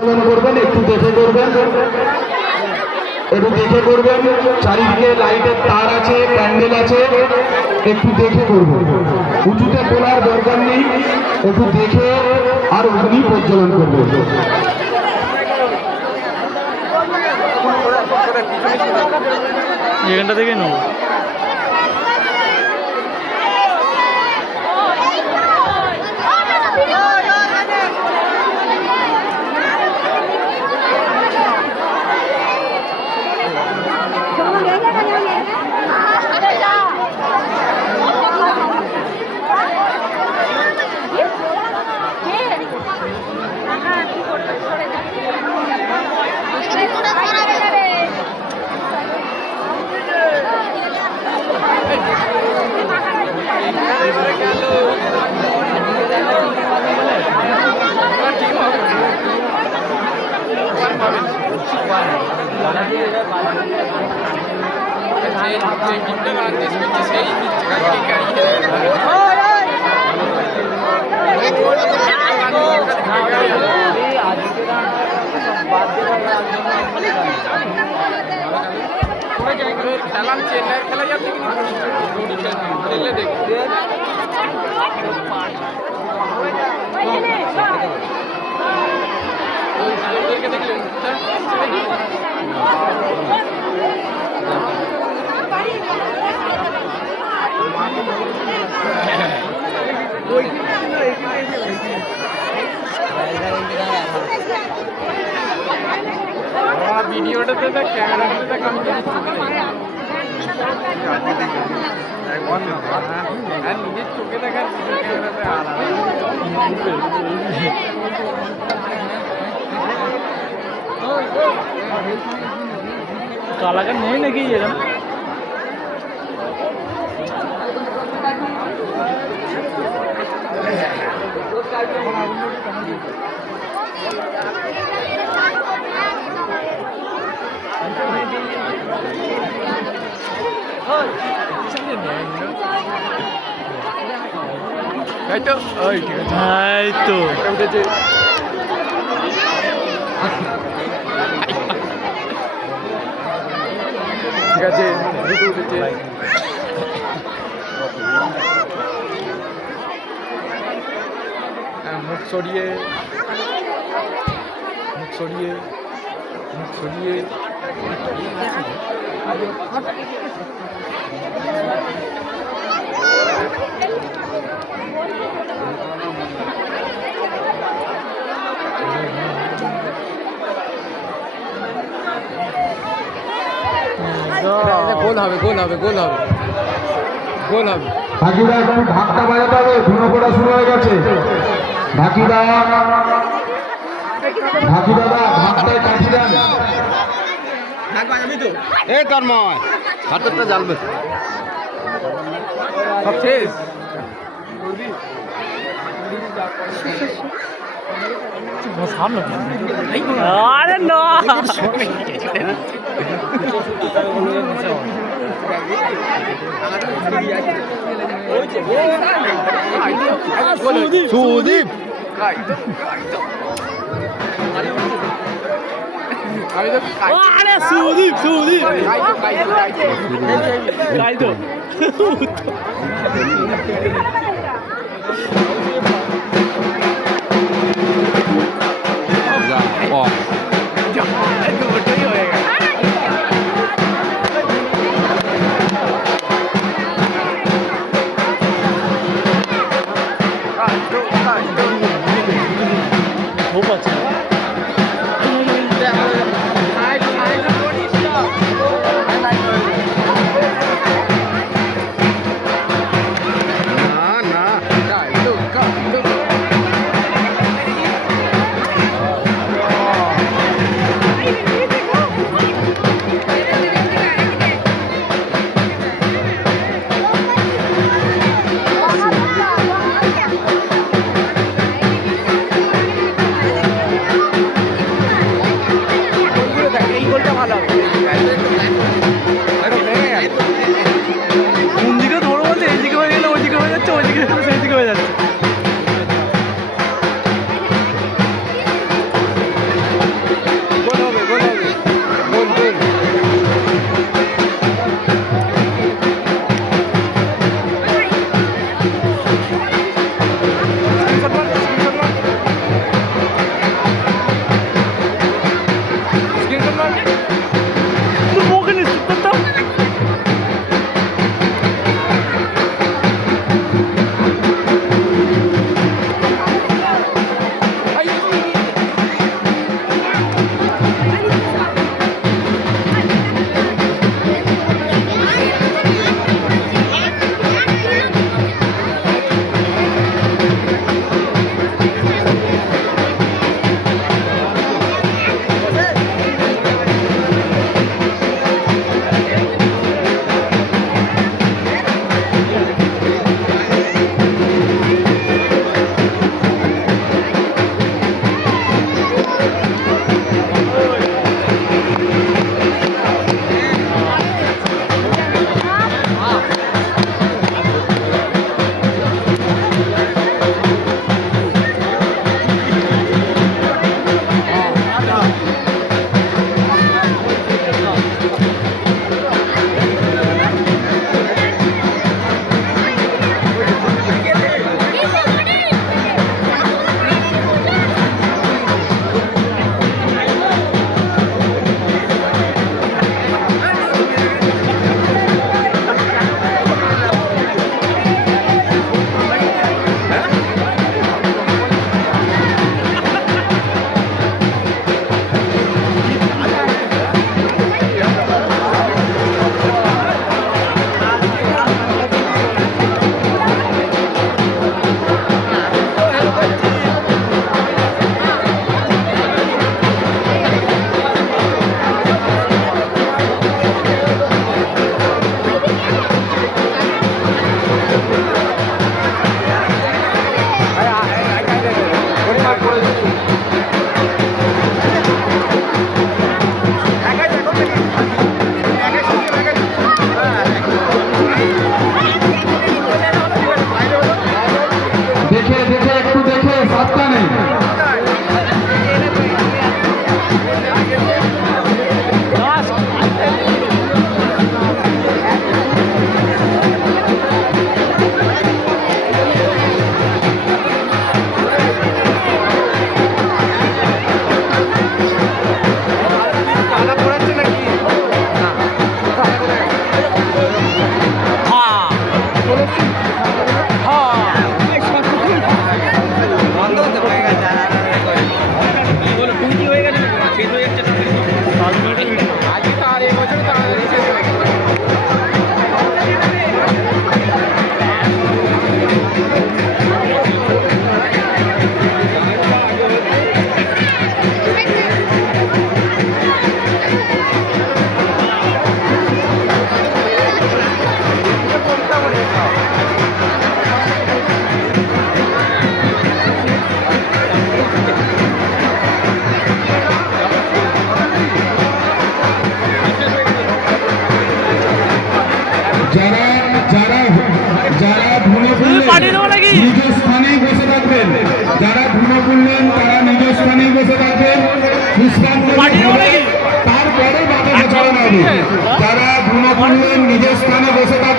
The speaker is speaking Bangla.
করবেন, একটু দেখে করবেন, একটু দেখে করবেন। চারিদিকে লাইটের তার আছে, প্যান্ডেল আছে, একটু দেখে করবেন। উঁচুতে তোলার দরকার নেই, একটু দেখে আর অগ্নি প্রজ্বলন করবেন। এখানটা থেকে নেব। খেলা যাচ্ছে ভিডিওটাতে ক্যামেরাটাতে কাম আর নিজের চোখে দেখার ক্যামেরাতে আলাদা। কালাকার নেই নাকি এরকম? এই তো ওই ঠিক আছে, এই তো উঠেছে। ঠিক আছে, দুটো উঠেছে। মুখ সরিয়ে, মুখ সরিয়ে, মুখ সরিয়ে। গোল হবে, গোল হবে, গোল হবে, গোল হবে। ঢাকিদা একটু ঢাকটা বাজাতে হবে, ধুনো পড়া শুরু হয়ে গেছে। ঢাকিদা, ঢাকিদাদা ঢাকটায় কাঠি দেন। এই তন্ময় হাতেরটা জ্বালবে সব শেষ। আরে না সুদীপ আরে সুদীপ সুদীপ তাই তো খুব আছে বিশ্রাম পাঠিয়ে দেবো হবে, নাকি? তারপরে বাতাসে চড়ানো হবে। যারা ঘুমা পড়লেন নিজের স্থানে বসে থাকুন।